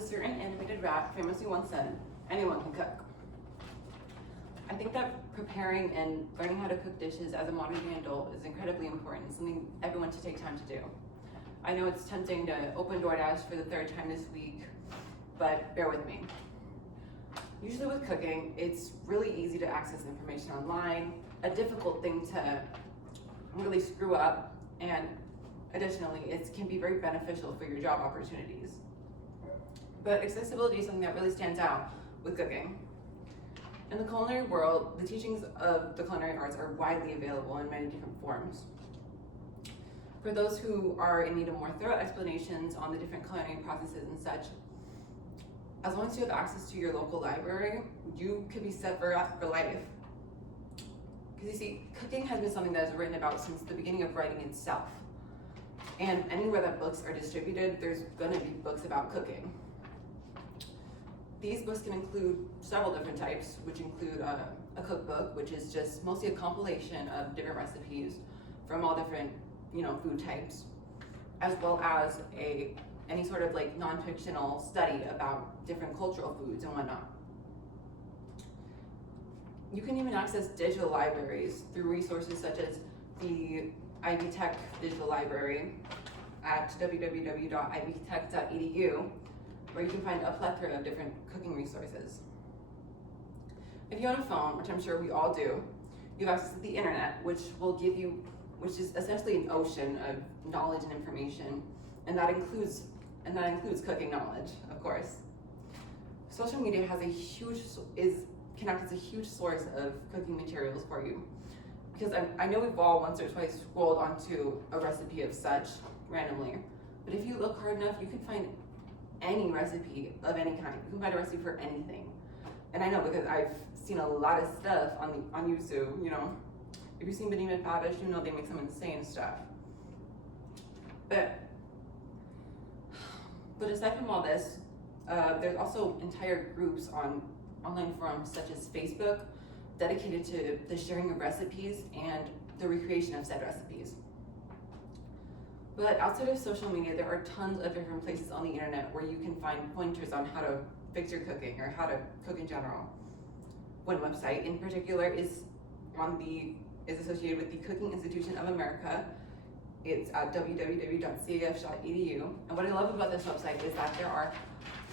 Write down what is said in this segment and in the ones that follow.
a certain animated rat famously once said, anyone can cook. I think that preparing and learning how to cook dishes as a modern day adult is incredibly important, something everyone should take time to do. I know it's tempting to open DoorDash for the 3rd time this week, but bear with me. Usually with cooking, it's really easy to access information online, a difficult thing to really screw up, and additionally, it can be very beneficial for your job opportunities. But accessibility is something that really stands out with cooking. In the culinary world, the teachings of the culinary arts are widely available in many different forms. For those who are in need of more thorough explanations on the different culinary processes and such, as long as you have access to your local library, you could be set for life. Because you see, cooking has been something that is written about since the beginning of writing itself. And anywhere that books are distributed, there's gonna be books about cooking. These books can include several different types, which include a cookbook, which is just mostly a compilation of different recipes from all different, food types, as well as any sort of like non-fictional study about different cultural foods and whatnot. You can even access digital libraries through resources such as the Ivy Tech Digital Library at www.ivytech.edu, where you can find a plethora of different cooking resources. If you own a phone, which I'm sure we all do, you have access to the internet, which is essentially an ocean of knowledge and information, and that includes cooking knowledge, of course. Social media can act as a huge source of cooking materials for you, because I know we've all once or twice scrolled onto a recipe of such randomly, but if you look hard enough, you can find any recipe of any kind. You can find a recipe for anything. And I know because I've seen a lot of stuff on YouTube, If you've seen Beneath and Fabish, you know they make some insane stuff. But aside from all this, there's also entire groups on online forums such as Facebook dedicated to the sharing of recipes and the recreation of said recipes. But outside of social media, there are tons of different places on the internet where you can find pointers on how to fix your cooking or how to cook in general. One website in particular is associated with the Cooking Institution of America. It's at www.caf.edu. And what I love about this website is that there are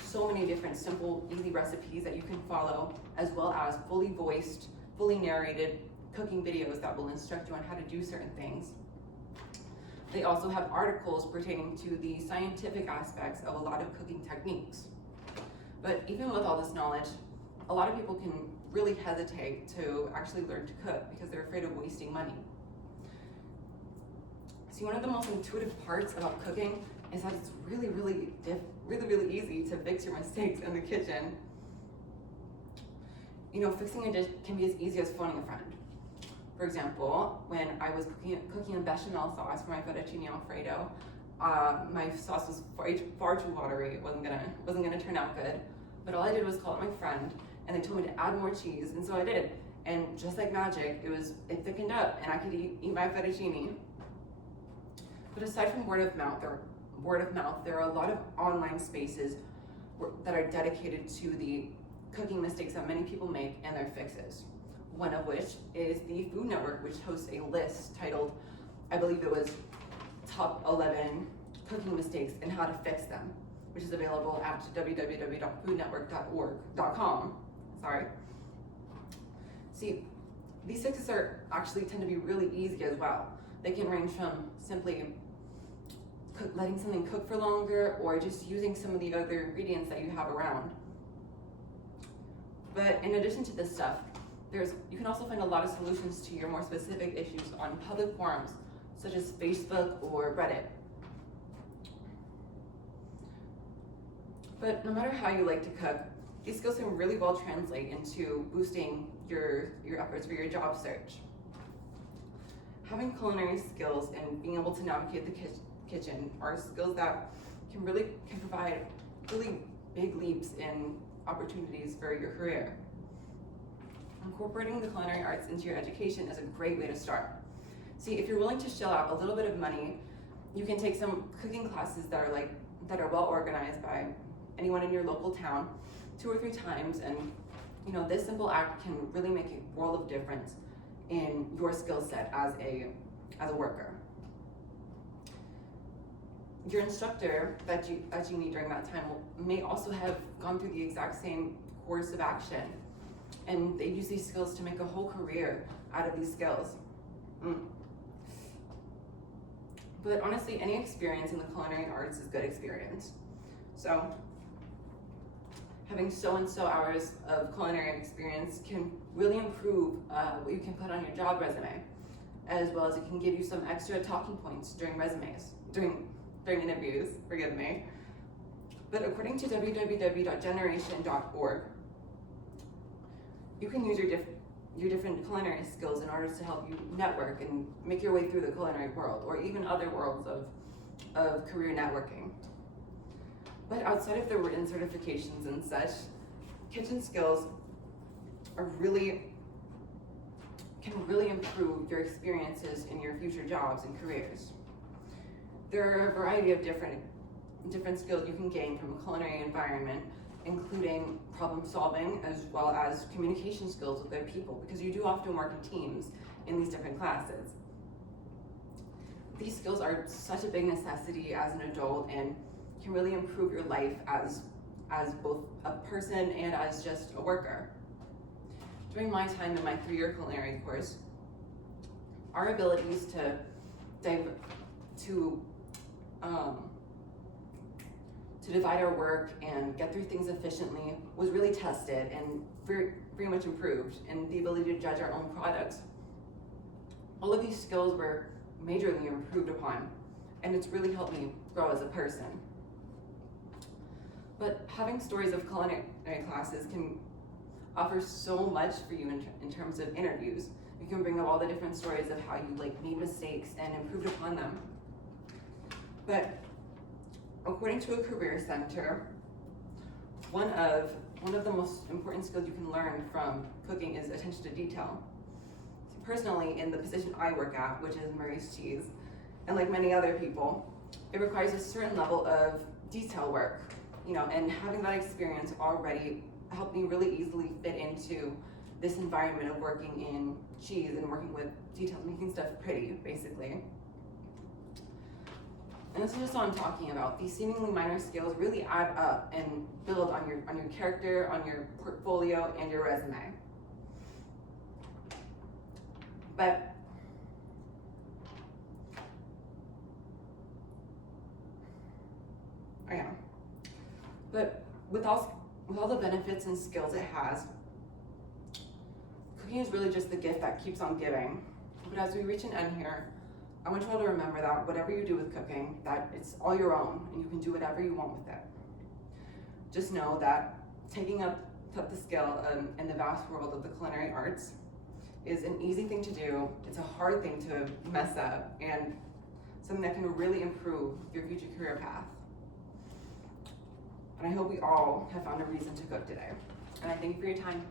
so many different simple, easy recipes that you can follow, as well as fully voiced, fully narrated cooking videos that will instruct you on how to do certain things. They also have articles pertaining to the scientific aspects of a lot of cooking techniques. But even with all this knowledge, a lot of people can really hesitate to actually learn to cook because they're afraid of wasting money. See, one of the most intuitive parts about cooking is that it's really easy to fix your mistakes in the kitchen. Fixing a dish can be as easy as phoning a friend. For example, when I was cooking a bechamel sauce for my fettuccine alfredo, my sauce was far too watery. It wasn't gonna turn out good. But all I did was call up my friend, and they told me to add more cheese, and so I did. And just like magic, it thickened up, and I could eat my fettuccine. But aside from word of mouth, there are a lot of online spaces that are dedicated to the cooking mistakes that many people make and their fixes. One of which is the Food Network, which hosts a list titled, I believe it was Top 11 Cooking Mistakes and How to Fix Them, which is available at www.foodnetwork.com. See, these fixes tend to be really easy as well. They can range from simply letting something cook for longer, or just using some of the other ingredients that you have around. But in addition to this stuff, you can also find a lot of solutions to your more specific issues on public forums, such as Facebook or Reddit. But no matter how you like to cook, these skills can really well translate into boosting your efforts for your job search. Having culinary skills and being able to navigate the kitchen are skills that can provide really big leaps in opportunities for your career. Incorporating the culinary arts into your education is a great way to start. See, if you're willing to shell out a little bit of money, you can take some cooking classes that are well organized by anyone in your local town 2 or 3 times, and you know, this simple act can really make a world of difference in your skill set as a worker. Your instructor that you meet during that time may also have gone through the exact same course of action, and they use these skills to make a whole career out of these skills. But honestly, any experience in the culinary arts is good experience. So having so-and-so hours of culinary experience can really improve what you can put on your job resume, as well as it can give you some extra talking points during during interviews, forgive me. But according to www.generation.org, you can use your different culinary skills in order to help you network and make your way through the culinary world, or even other worlds of career networking. But outside of the written certifications and such, kitchen skills can really improve your experiences in your future jobs and careers. There are a variety of different skills you can gain from a culinary environment, including problem solving as well as communication skills with other people, because you do often work in teams in these different classes. These skills are such a big necessity as an adult and can really improve your life as both a person and as just a worker. During my time in my 3-year culinary course, our abilities to divide our work and get through things efficiently was really tested and very much improved, and the ability to judge our own products. All of these skills were majorly improved upon, and it's really helped me grow as a person. But having stories of culinary classes can offer so much for you in terms of interviews. You can bring up all the different stories of how you made mistakes and improved upon them. But according to a career center, one of the most important skills you can learn from cooking is attention to detail. So personally, in the position I work at, which is Murray's Cheese, and like many other people, it requires a certain level of detail work, and having that experience already helped me really easily fit into this environment of working in cheese and working with details, making stuff pretty, basically. And this is just what I'm talking about. These seemingly minor skills really add up and build on your character, on your portfolio, and your resume. But with all the benefits and skills it has, cooking is really just the gift that keeps on giving. But as we reach an end here, I want you all to remember that whatever you do with cooking, that it's all your own and you can do whatever you want with it. Just know that taking up the skill in the vast world of the culinary arts is an easy thing to do. It's a hard thing to mess up, and something that can really improve your future career path. And I hope we all have found a reason to cook today. And I thank you for your time.